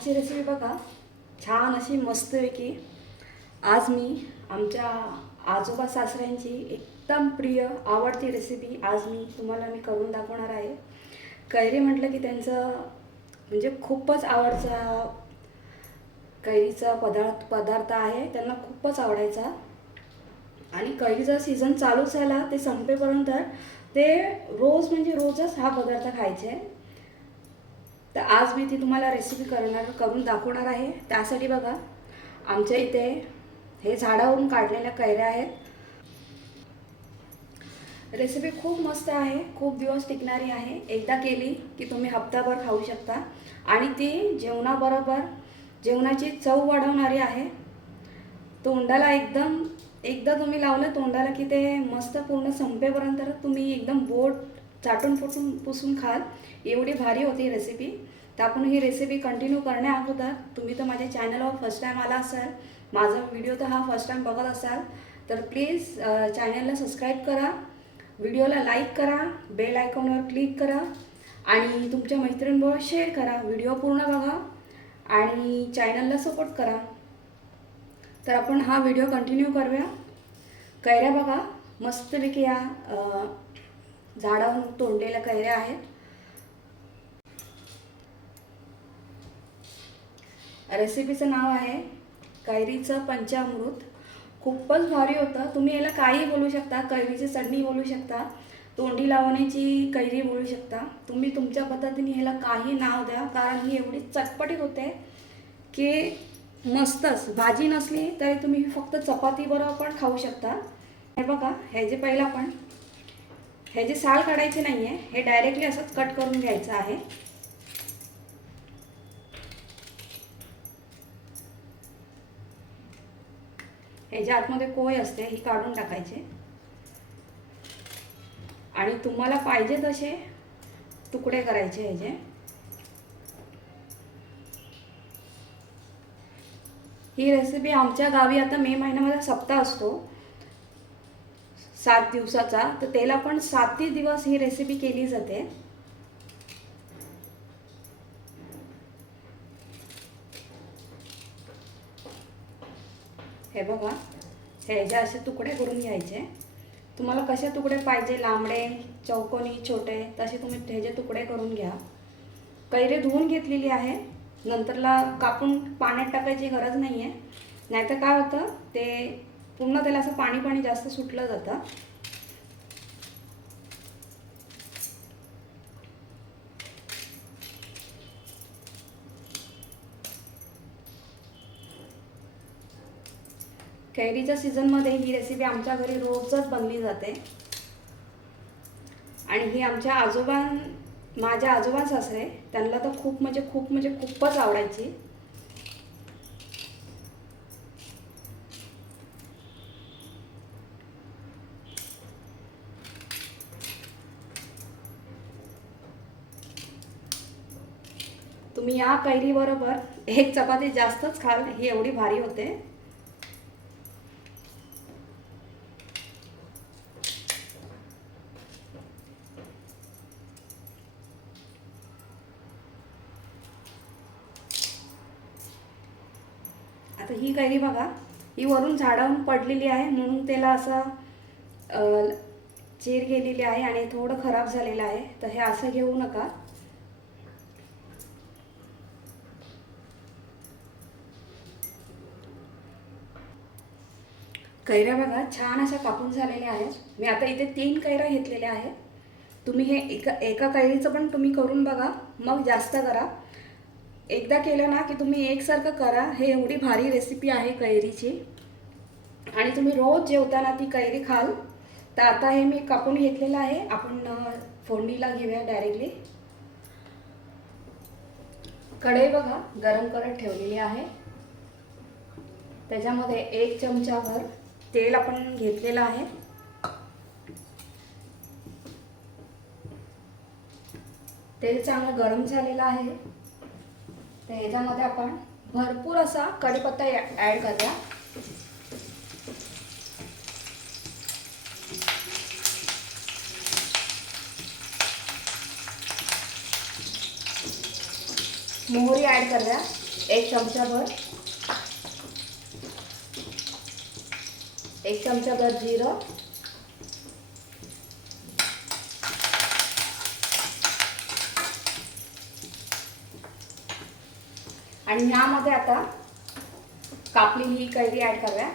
आजची रेसिपी बघा छान अशी मस्तपैकी आज मी आमच्या आजोबा सासऱ्यांची एकदम प्रिय आवडती रेसिपी आज मी तुम्हाला मी करून दाखवणार आहे. कैरी म्हटलं की त्यांचं म्हणजे खूपच आवडचा कैरीचा पदार्थ पदार्थ आहे त्यांना खूपच आवडायचा. आणि कैरीचा सीझन चालू झाला ते संपेपर्यंत ते रोज म्हणजे रोजच हा पदार्थ खायचे. तर आज मी ती तुम्हाला रेसिपी करणार करून दाखवणार आहे. त्यासाठी बघा आमच्या इथे हे झाडावरून काढलेल्या कैऱ्या आहेत. रेसिपी खूप मस्त आहे खूप दिवस टिकणारी आहे. एकदा केली की तुम्ही हप्ताभर खाऊ शकता. आणि ती जेवणाबरोबर जेवणाची चव वाढवणारी आहे. तोंडाला एकदम एकदा तुम्ही लावलं तोंडाला की ते मस्त पूर्ण संपेपर्यंत तुम्ही एकदम बोट चाटून पुसून पुसून खाल. एवढी भारी होती रेसिपी तर आपण ही रेसिपी कंटिन्यू करण्या अगोदर तुम्ही तर माझ्या चॅनलवर फर्स्ट टाईम आला असाल माझा व्हिडिओ तर हा फर्स्ट टाईम बघत असाल तर प्लीज चॅनलला सबस्क्राईब करा. व्हिडिओला लाईक करा बेल आयकॉनवर क्लिक करा. आणि तुमच्या मैत्रिणींबरोबर शेअर करा व्हिडिओ पूर्ण बघा. आणि चॅनलला सपोर्ट करा. तर आपण हा व्हिडिओ कंटिन्यू करूया. कैऱ्या बघा मस्तपैकी या झाडावरून तोंडलेल्या कैऱ्या आहेत. रेसिपीचं नाव आहे कैरीचं पंचामृत. खूपच भारी होतं. तुम्ही याला काही बोलू शकता कैरीची चटणी बोलू शकता तोंडी लावण्याची कैरी बोलू शकता. तुम्ही तुमच्या पद्धतीने ह्याला काही नाव द्या कारण ही एवढी चटपटीत होते की मस्तच. भाजी नसली तरी तुम्ही फक्त चपातीबरोबर पण खाऊ शकता. हे बघा हे जे पहिलं आपण हे जे साल काढायचे नाही आहे हे डायरेक्टली असंच कट करून घ्यायचं आहे. ह्याच्या आतमध्ये कोय असते ही काढून टाकायचे. आणि तुम्हाला पाहिजे तसे तुकडे करायचे ह्याचे ही रेसिपी आमच्या गावी आता मे महिन्यामध्ये सप्ताह असतो. सात दिवसाचा. तर त्याला पण सातही दिवस ही रेसिपी केली जाते. हे बघा. ह्याचे असे तुकडे करून घ्यायचे. तुम्हाला कसे तुकडे पाहिजे? लांबडे चौकोनी छोटे तसे तुम्ही ह्याचे तुकडे करून घ्या. कैरे धुवून घेतलेली आहे. नंतरला कापून पाण्यात टाकायची गरज नाही आहे नाहीतर काय होतं? ते पूर्ण त्याला असं पाणी पाणी जास्त सुटलं जातं. कैरीच्या सीझनमध्ये ही रेसिपी आमच्या घरी रोजच बनली जाते. आणि ही आमच्या आजोबां माझ्या आजोबा सासरे त्यांना तर खूप म्हणजे खूप म्हणजे खूपच आवडायची. तुम्ही या कैरीबरोबर एक चपाती जास्तच खाल ही एवढी भारी होते. आता ही कैरी बघा ही वरून झाडावरून पडलेली आहे म्हणून त्याला असं चीर गेलेली आहे आणि थोडं खराब झालेलं आहे. तर हे असं घेऊ नका. कैऱ्या बघा छान अशा कापून झालेल्या आहेत. मी आता इथे तीन कैऱ्या घेतलेल्या आहेत. तुम्ही हे एका एका कैरीचं पण तुम्ही करून बघा मग जास्त करा. एकदा केलं ना की तुम्ही एकसारखं करा. हे एवढी भारी रेसिपी आहे कैरीची. आणि तुम्ही रोज जेवताना ती कैरी खाल. तर आता हे मी कापून घेतलेलं आहे. आपण फोडणीला घेऊया डायरेक्टली कढई बघा गरम करत ठेवलेली आहे. त्याच्यामध्ये एक चमचाभर तेल आपण घेतलेलं आहे. तेल चांगलं गरम झालेलं आहे. तर ह्याच्यामध्ये आपण भरपूर असा कढीपत्ता ॲड करूया. मोहरी ॲड करूया. एक चमचाभर. एक चमचाभर जिरं. आणि ह्यामध्ये आता कापलेली ही कैरी ॲड करूया.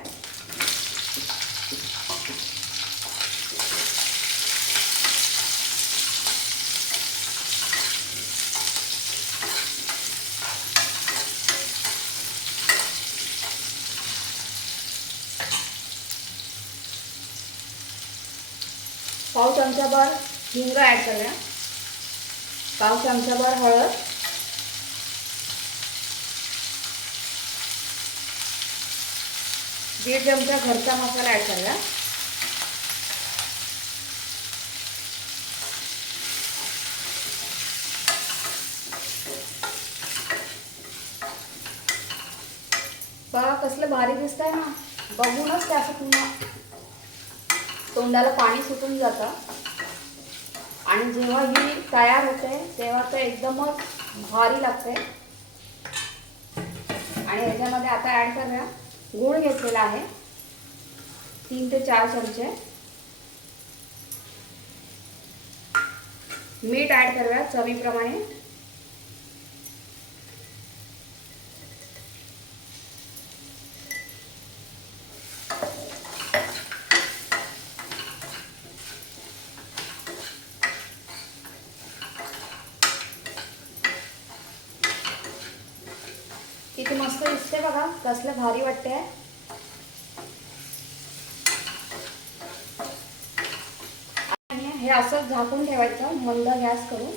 पाव चमचाभर हिंग ॲड करूया. पाव चमचाभर हळद. दीड चमचा घरचा मसाला ॲड करूया. बघा कसलं भारी दिसतंय ना. बघूनच ते असं तोंडाला पाणी सुटून जातं. आणि जेव्हा ही तयार होते तेव्हा ते एकदमच भारी लागते. आणि ह्याच्यामध्ये आता ॲड करूया. गूळ घेतलेला आहे. तीन ते चार चमचे. मीठ ॲड करूया चवीप्रमाणे. किती मस्त दिसते बघा कसलं भारी वाटते आणि हे असं झाकून ठेवायचं मंद गॅस करून.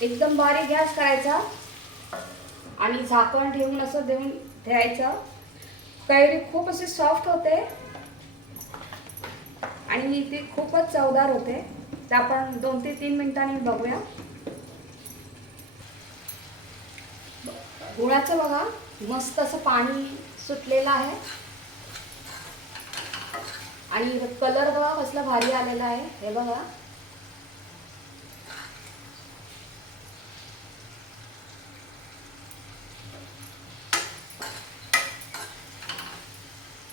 एकदम बारीक गॅस करायचा. आणि झाकण ठेवून असं देऊन ठेवायचं. कैरी खूप असे सॉफ्ट होते. आणि ती खूपच चवदार होते. तर आपण दोन ते तीन मिनिटांनी बघूया. गुळाचं बघा मस्त असं पाणी सुटलेलं आहे. आणि कलर बघा कसला भारी आलेला आहे. हे बघा.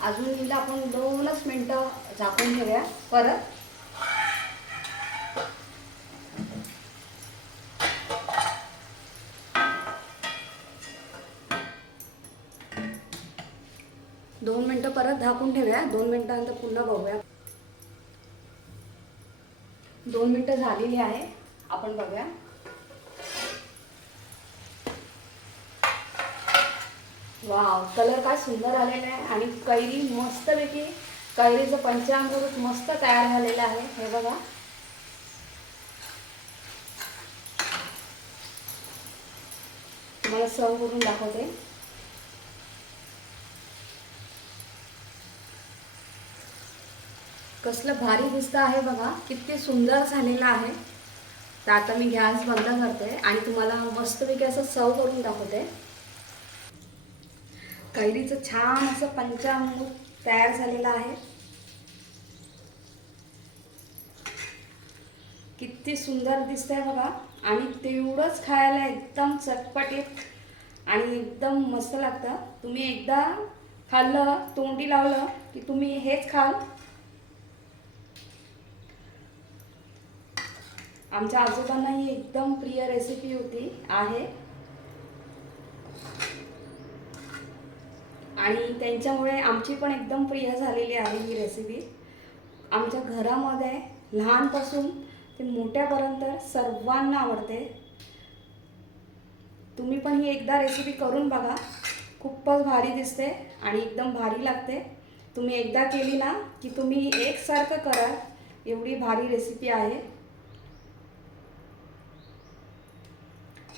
अजून हिला आपण दोनच मिनटं झाकून ठेवूया. परत दोन मिनटं परत झाकून ठेवूया. दोन मिनटानंतर पुन्हा बघूया. दोन मिनटं झालेली आहे. आपण बघूया. वाव कलर काय सुंदर आलेला आहे आणि कैरी मस्तपैकी कैरीचं पंचामृत मस्त तयार झालेलं आहे. हे बघा. तुम्हाला सर्व करून दाखवते. कसलं भारी दिसतं आहे बघा किती सुंदर झालेलं आहे. तर आता मी गॅस बंद करते आणि तुम्हाला मस्तपैकी असं सर्व करून दाखवते. कैरीचं छान असं पंचामृत तयार झालेलं आहे. किती सुंदर दिसतंय बघा. आणि तेवढंच खायला एकदम चटपटीत आणि एकदम मस्त लागतं. तुम्ही एकदा खाल्लं तोंडी लावलं की तुम्ही हेच खाल. आमच्या आजोबांना ही एकदम प्रिय रेसिपी होती आहे. आणि त्यांच्यामुळे आमची पण एकदम प्रिय झालेली आहे ही रेसिपी आमच्या घरामध्ये लहानपासून ते मोठ्यापर्यंत सर्वांना आवडते. तुम्ही पण ही एकदा रेसिपी करून बघा. खूपच भारी दिसते आणि एकदम भारी लागते. तुम्ही एकदा केली ना की तुम्ही एकसारखं करा. एवढी भारी रेसिपी आहे.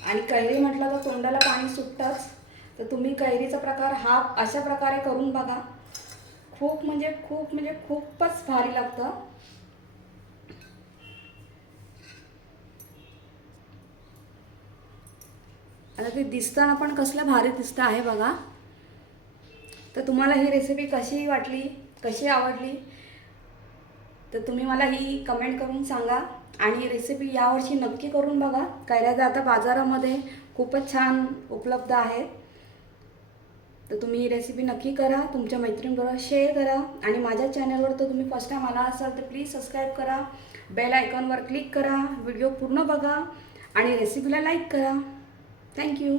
आणि कैरी म्हटलं तर तोंडाला पाणी सुटतंच. तर तुम्ही कैरीचा प्रकार हा अशा प्रकारे करून बघा. खूप म्हणजे खूप म्हणजे खूपच भारी लागतं. आता ते दिसताना पण कसलं भारी दिसतं आहे बघा. तर तुम्हाला ही रेसिपी कशी वाटली? कशी आवडली? तर तुम्ही मला ही कमेंट करून सांगा. आणि रेसिपी यावर्षी नक्की करून बघा. कैऱ्या आता बाजारामध्ये खूपच छान उपलब्ध आहेत तर तुम्ही ही रेसिपी नक्की करा तुमच्या मैत्रिणीबरोबर शेअर करा आणि माझ्या चॅनलवर तर तुम्ही फर्स्ट टाईम आला असाल तर प्लीज सबस्क्राईब करा. बेल आयकॉनवर क्लिक करा. व्हिडिओ पूर्ण बघा आणि रेसिपीला लाईक करा. थँक्यू